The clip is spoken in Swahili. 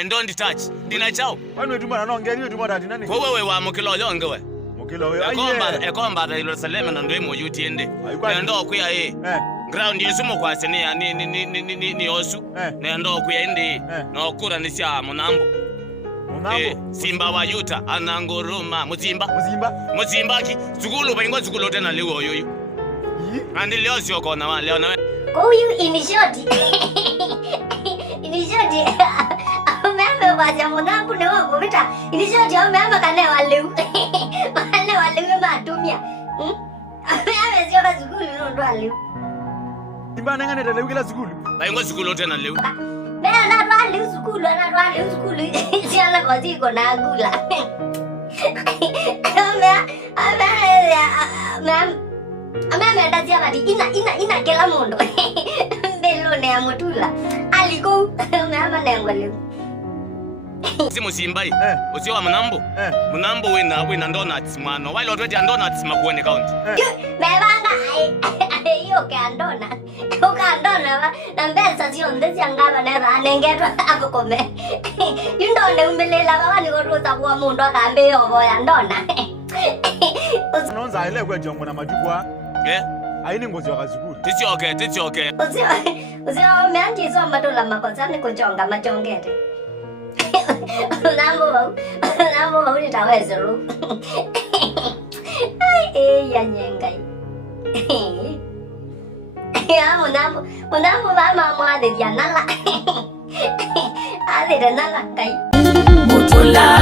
and don't touch. Dina chao. Kwani wewe tumana naongea hiyo tumana ati nani? Wewe wa mukilo yonge we. Mukilo wewe. Ekomba da Yerusalemu na ndo mu yuti ende. Ndo kuya ground yesumo kwa sene ni osu. Ndo kuya ende. Na okura ni sia munambo. Simba wa Yuta ananguruma Muzimba ki zukulu baingo zukulu tena leo yoyo. Andi leo sio kona wa leo na wewe. Huyu inishoti. Inishoti. Mama wacha munambo ne wako vita. Inishoti au mama kane wale. Wale matumia. Mama sio bazukulu ndo wale. Simba nangane tele kila zukulu. Baingo zukulu tena leo. Mena na rwali usukulu. Siala kwa ziko na agula. Mama ndazia badi ina kila mundo. Mbelo ne amutula. Aliko mama nengole. Simu simbai. Usio wa Munambo wina donuts mano. Wale already donuts makuone count. Mebanga hiyo kandona. Ukandona na mbesa sio ndezi angaba na anengetwa akokome. Yundone umelela baba ni koruza kwa mundo akambe yobo ya ndona. Unonza ile kwa jongo na majukwa. Aini ngozi wakazukuru. Titi okay. Usio umeanji so matola makosa ni kujonga majongete. Nambo nitawezero. Ya nyengai. Ya munambo mama mwade ya nala. Ale de nala kai. Mutula